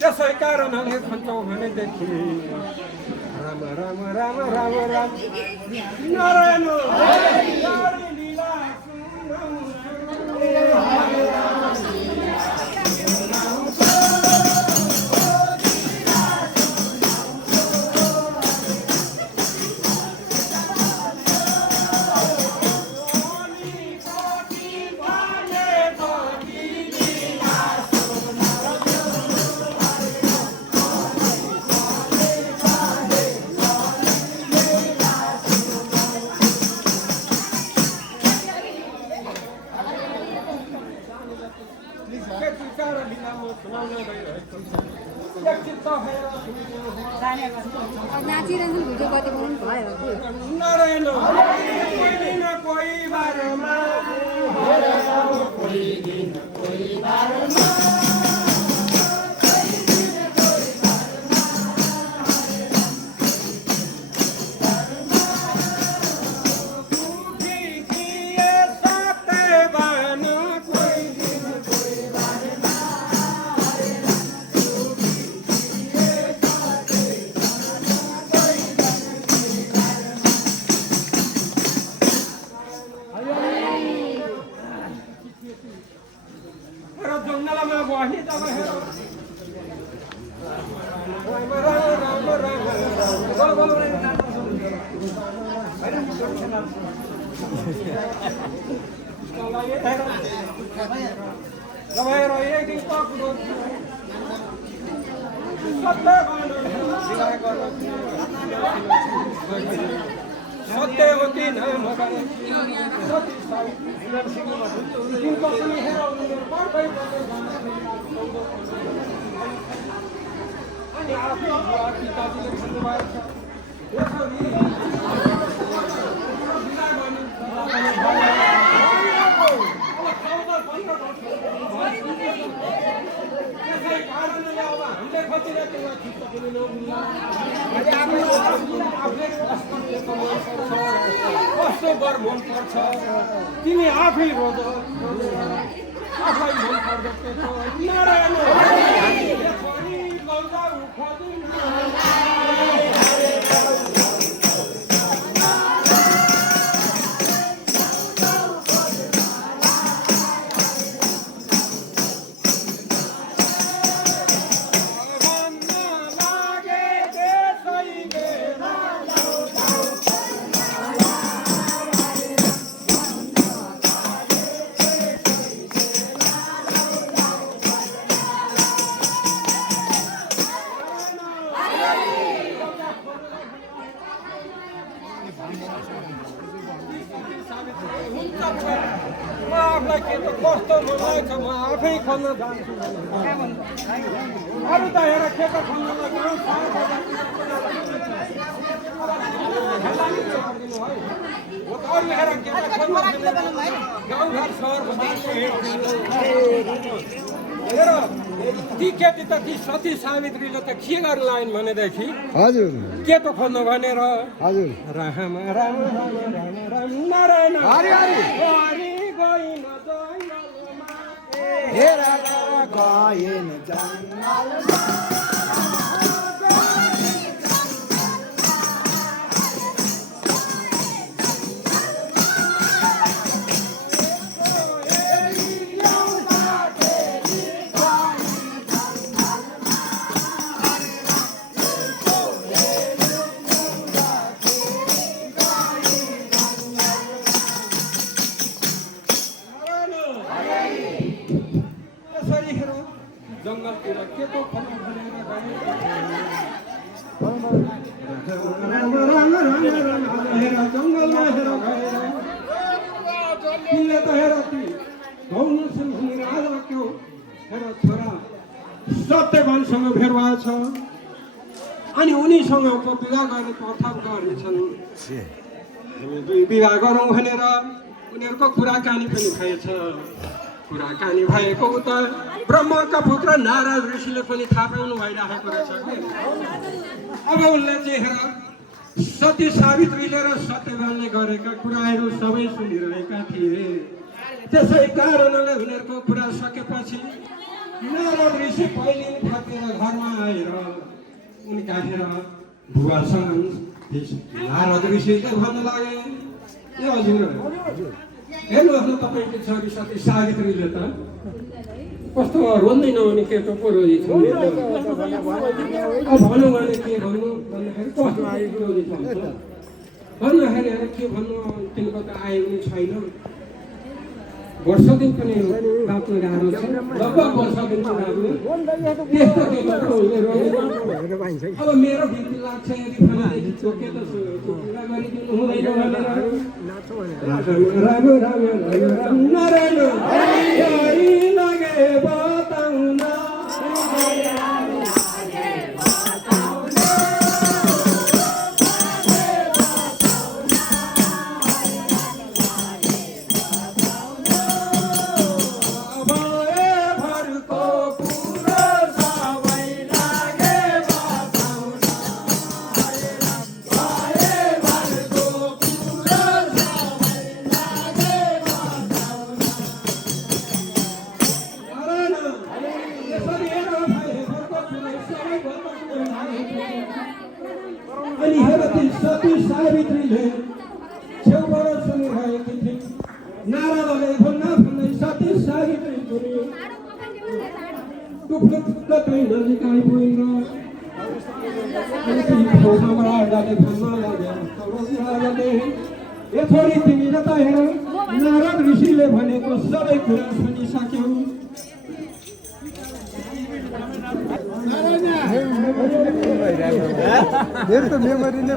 त्यसै कारणले खोज्छौँ भनेदेखि राम राम राम राम राम नारायण नाचिरहनु भिडियो कति बनाउनु भयो नारायण कोही दिन कोही बारमा कोही दिन कोही बारमा जङ्गलमा बस्ने तपाईँ एक दिन सत्यवती नाम अनि आफ्नो पिताजीले भन्नुभएको त्यसै कारणले अब हामीले खोजेर त्यसलाई ठिक कस्तो वर मनपर्छ तिमी आफै रोज आफै मनपर्दछ नारायण आफूलाई के त कस्तो मन लाग्छ म आफै खोज्न जान्छु अरू त हेर के त खोज्न गाउँघर हेर ती केटी त ती सती सावित्रीले त के गरेर लाइन भनेदेखि हजुर केटो खोज्नु भनेर हजुर राम राम राम राम राम नारायण हरि हरि हरि गइन जङ्गलमा हेर गएन जङ्गलमा जङ्गलतिर के तो खोज्नु भनेर हेर जङ्गलमा हेर गएर तिमीले त हेर ती गौनु सिंह राजाको हेर छोरा सत्यवानसँग भेट भएछ अनि उनीसँगको विवाह गर्ने प्रथा गरेछन् हामी दुई विवाह गरौँ भनेर उनीहरूको कुराकानी पनि भएछ कुराकानी भएको उता ब्रह्मका पुत्र नारद ऋषिले पनि थाहा पाउनु भइरहेको रहेछ कि अब उनले चाहिँ हेर सती सावित्रीले र सत्यवानले गरेका कुराहरू सबै सुनिरहेका थिए। त्यसै कारणले उनीहरूको कुरा सकेपछि नारद ऋषि पहिले फर्केर घरमा आएर उनका हेर बुवासँग नारद ऋषिले भन्न लागे, ए हजुर हेर्नुहोस् न तपाईँको छोरी सती सावित्रीले त कस्तो रोन्दै नहुने केटो पो रोजी छ। अब भनौँ भने के भन्नु भन्दाखेरि कस्तो रोजी छ भन्दाखेरि के भन्नु तिनको त आयो पनि छैन, वर्ष दिन पनि बाँच्नु गाह्रो छ, लगभग वर्ष दिन पनि त्यस्तो अब मेरो बिन्ती लाग्छ यदि फलादेखि के त कुरा गरिदिनु हुँदैन भनेर राम राम राम नारायण लगे बताउन अनि हेरती सती सावित्रीले छेउबाट सुनिरहेकी थिइन्। नारदले भन्दा भन्दै सती सावित्री टुप्लुक्क कहीँ नजिक आइपुगिन्। ए छोरी तिमीले त हेर नारद ऋषिले भनेको सबै कुरा सुनिसक्यौ। मेरो त मेमोरी नै